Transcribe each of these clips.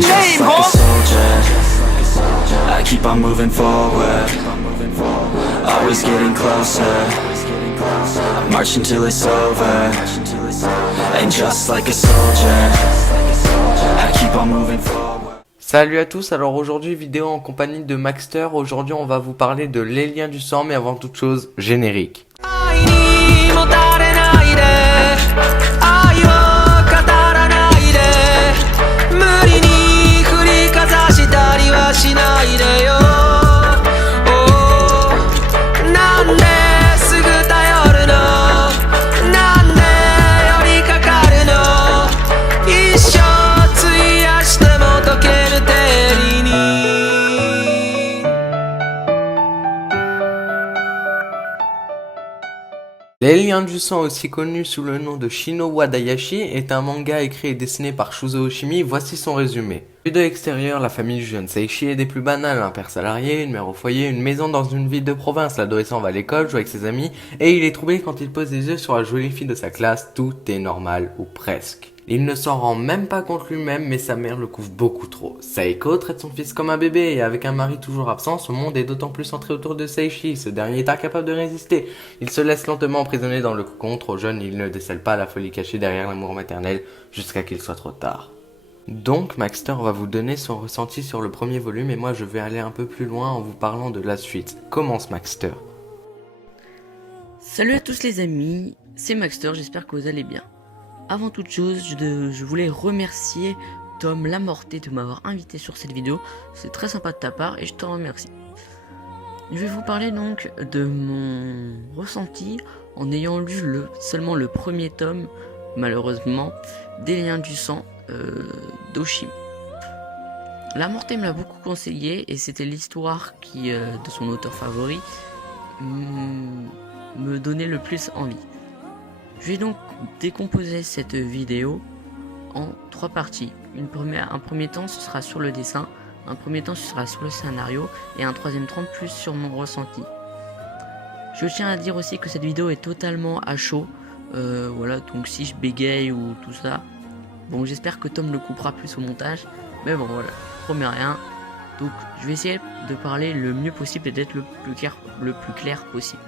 And just like a soldier, I keep on moving forward, always getting closer, I march until it's over. And just like a soldier, I keep on moving forward. Salut à tous, alors aujourd'hui vidéo en compagnie de Maxter. Aujourd'hui on va vous parler de Les Liens du Sang, mais avant toute chose, générique. Les Liens du Sang, aussi connu sous le nom de Shino Wadayashi, est un manga écrit et dessiné par Shuzo Oshimi. Voici son résumé. Vu de l'extérieur, la famille du jeune Seishi est des plus banales, un père salarié, une mère au foyer, une maison dans une ville de province. L'adolescent va à l'école, joue avec ses amis, et il est troublé quand il pose les yeux sur la jolie fille de sa classe. Tout est normal, ou presque. Il ne s'en rend même pas compte lui-même, mais sa mère le couvre beaucoup trop. Saeko traite son fils comme un bébé, et avec un mari toujours absent, son monde est d'autant plus centré autour de Seishi. Ce dernier est incapable de résister. Il se laisse lentement emprisonner dans le cocon. Trop jeune, il ne décèle pas la folie cachée derrière l'amour maternel, jusqu'à qu'il soit trop tard. Donc, Maxter va vous donner son ressenti sur le premier volume, et moi je vais aller un peu plus loin en vous parlant de la suite. Commence Maxter. Salut à tous les amis, c'est Maxter, j'espère que vous allez bien. Avant toute chose, je voulais remercier Tom Lamorté de m'avoir invité sur cette vidéo. C'est très sympa de ta part et je te remercie. Je vais vous parler donc de mon ressenti en ayant lu seulement le premier tome, malheureusement, des Liens du Sang d'Oshimi. Lamorté me l'a beaucoup conseillé et c'était l'histoire qui, de son auteur favori, me donnait le plus envie. Je vais donc décomposer cette vidéo en 3 parties. Un premier temps ce sera sur le dessin, un premier temps ce sera sur le scénario et un troisième temps plus sur mon ressenti. Je tiens à dire aussi que cette vidéo est totalement à chaud, voilà, donc si je bégaye ou tout ça, bon j'espère que Tom le coupera plus au montage, mais bon voilà, je promets rien. Donc je vais essayer de parler le mieux possible et d'être le plus clair possible.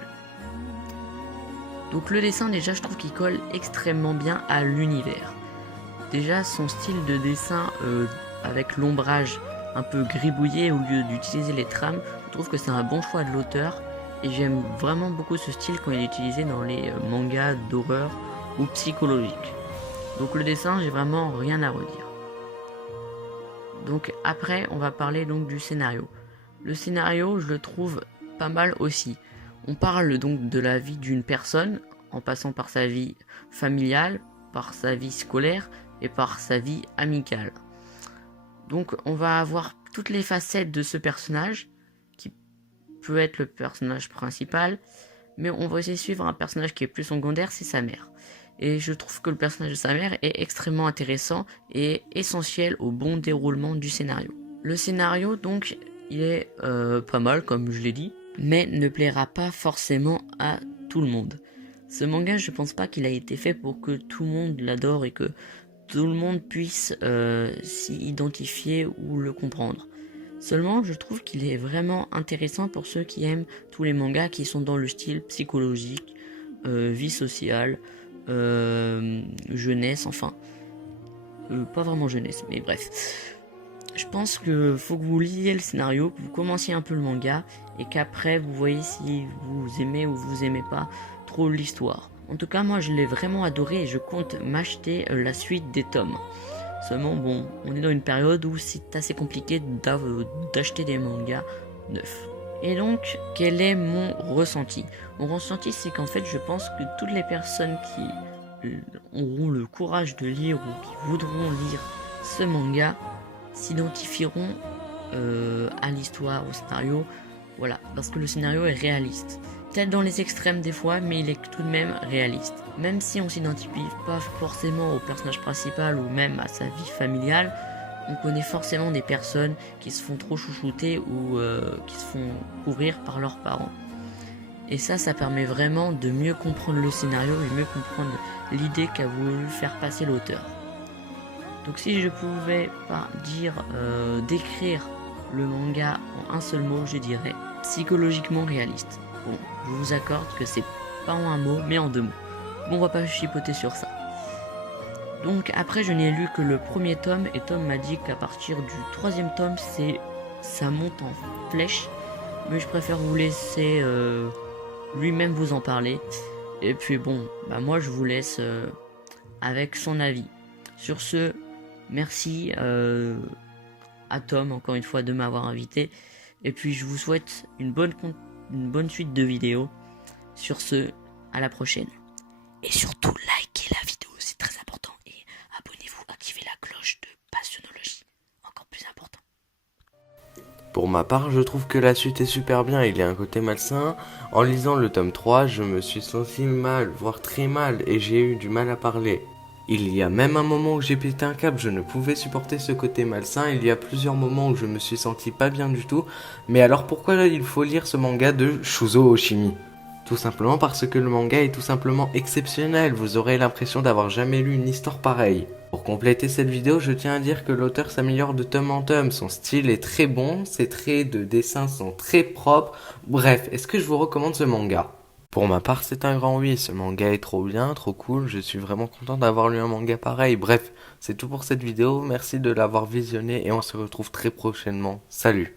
Donc le dessin, déjà je trouve qu'il colle extrêmement bien à l'univers. Déjà son style de dessin avec l'ombrage un peu gribouillé au lieu d'utiliser les trames, je trouve que c'est un bon choix de l'auteur et j'aime vraiment beaucoup ce style quand il est utilisé dans les mangas d'horreur ou psychologiques. Donc le dessin, j'ai vraiment rien à redire. Donc après on va parler donc du scénario. Le scénario, je le trouve pas mal aussi. On parle donc de la vie d'une personne, en passant par sa vie familiale, par sa vie scolaire et par sa vie amicale. Donc on va avoir toutes les facettes de ce personnage, qui peut être le personnage principal, mais on va aussi suivre un personnage qui est plus secondaire, c'est sa mère. Et je trouve que le personnage de sa mère est extrêmement intéressant et essentiel au bon déroulement du scénario. Le scénario donc, il est pas mal comme je l'ai dit, mais ne plaira pas forcément à tout le monde. Ce manga, je pense pas qu'il a été fait pour que tout le monde l'adore et que tout le monde puisse s'y identifier ou le comprendre. Seulement, je trouve qu'il est vraiment intéressant pour ceux qui aiment tous les mangas qui sont dans le style psychologique, vie sociale, jeunesse, enfin, pas vraiment jeunesse, mais bref. Je pense que faut que vous lisiez le scénario, que vous commenciez un peu le manga et qu'après vous voyez si vous aimez ou vous aimez pas trop l'histoire. En tout cas moi je l'ai vraiment adoré et je compte m'acheter la suite des tomes. Seulement bon, on est dans une période où c'est assez compliqué d'acheter des mangas neufs. Et donc quel est mon ressenti? Mon ressenti c'est qu'en fait je pense que toutes les personnes qui auront le courage de lire ou qui voudront lire ce manga s'identifieront à l'histoire, au scénario, voilà, parce que le scénario est réaliste. Peut-être dans les extrêmes des fois, mais il est tout de même réaliste. Même si on s'identifie pas forcément au personnage principal ou même à sa vie familiale, on connaît forcément des personnes qui se font trop chouchouter ou qui se font courir par leurs parents. Et ça permet vraiment de mieux comprendre le scénario et mieux comprendre l'idée qu'a voulu faire passer l'auteur. Donc si je pouvais pas décrire le manga en un seul mot, je dirais psychologiquement réaliste. Bon, je vous accorde que c'est pas en un mot, mais en 2 mots. Bon, on va pas chipoter sur ça. Donc après, je n'ai lu que le premier tome, et Tom m'a dit qu'à partir du 3e tome, ça monte en flèche. Mais je préfère vous laisser lui-même vous en parler. Et puis bon, bah moi je vous laisse avec son avis. Sur ce, merci à Tom encore une fois de m'avoir invité. Et puis je vous souhaite une bonne suite de vidéos. Sur ce, à la prochaine. Et surtout, likez la vidéo, c'est très important. Et abonnez-vous, activez la cloche de Passionologie. Encore plus important. Pour ma part, je trouve que la suite est super bien, il y a un côté malsain. En lisant le tome 3, je me suis senti mal, voire très mal, et j'ai eu du mal à parler. Il y a même un moment où j'ai pété un câble, je ne pouvais supporter ce côté malsain, il y a plusieurs moments où je me suis senti pas bien du tout. Mais alors pourquoi il faut lire ce manga de Shuzo Oshimi ? Tout simplement parce que le manga est tout simplement exceptionnel, vous aurez l'impression d'avoir jamais lu une histoire pareille. Pour compléter cette vidéo, je tiens à dire que l'auteur s'améliore de tome en tome, son style est très bon, ses traits de dessin sont très propres, bref, est-ce que je vous recommande ce manga ? Pour ma part, c'est un grand oui, ce manga est trop bien, trop cool, je suis vraiment content d'avoir lu un manga pareil, bref, c'est tout pour cette vidéo, merci de l'avoir visionné et on se retrouve très prochainement, salut !